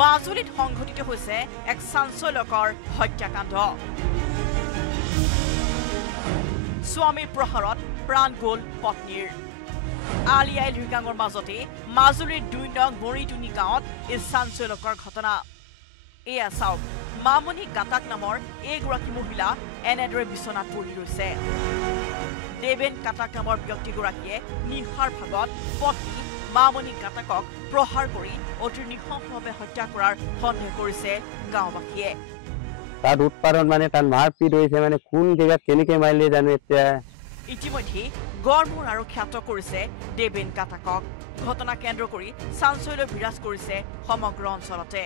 মাজুলীত সংঘটিত হৈছে এক চাঞ্চল্যকৰ হত্যাকাণ্ড স্বামীৰ প্ৰহাৰত প্ৰাণ গ'ল পত্নীৰ আলি আই লৃগাঙৰ মাজতে মাজুলীৰ ২ নং মৰিটুনি গাঁৱত এই চাঞ্চল্যকৰ ঘটনা এয়া চাওক মামনি গাতাক নামৰ এইগৰাকী মহিলা এনেদৰে বিচনাত পৰি ৰৈছে দেবেন কাটাক নামৰ ব্যক্তিগৰাকীয়ে নিশাৰ ভাগত পত্নী মামনি গাতাকক প্ৰহাৰ কৰি অতি নৃশংসভাৱে হত্যা কৰাৰ সন্দেহ কৰিছে গাঁওবাসীয়ে তাত উৎপাদন মানে তাত মাৰপিট হৈছে মানে কোন জেগাত কেনেকৈ মাৰিলে জানো এতিয়া ইতিমধ্যে গড়মূৰ আৰক্ষীয়ে কৰিছে দেবেন কাটাকক ঘটনা কেন্দ্ৰ কৰি চাঞ্চল্য বিৰাজ কৰিছে সমগ্ৰ অঞ্চলতে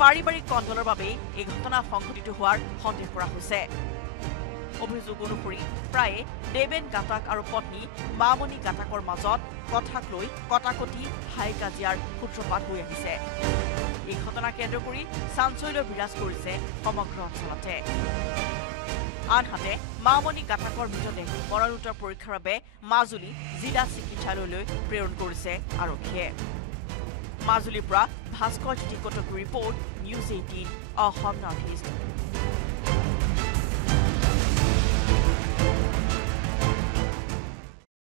পাৰিবাৰিক কন্দলৰ বাবে এই ঘটনা সংঘটিত হোৱাৰ সন্দেহ কৰা হৈছে অভিযোগ অনুসৰি প্ৰায়ে দেবেন গাতাক আৰু পত্নী মামনি গাতাকৰ মাজত কথাক লৈ কটাকটি হাই কাজিয়াৰ সূত্ৰপাত হৈ আহিছে এই ঘটনা কেন্দ্ৰ কৰি চাঞ্চল্য বিৰাজ কৰিছে সমগ্ৰ অঞ্চলতে আনহাতে মামনি গাতাকৰ মৃতদেহ মৰণোত্তৰ পৰীক্ষাৰ বাবে মাজুলী জিলা চিকিৎসালয়লৈ প্ৰেৰণ কৰিছে আৰক্ষীয়ে মাজুলীৰ পৰা Bhaskar TikTok report news 18 Assam north east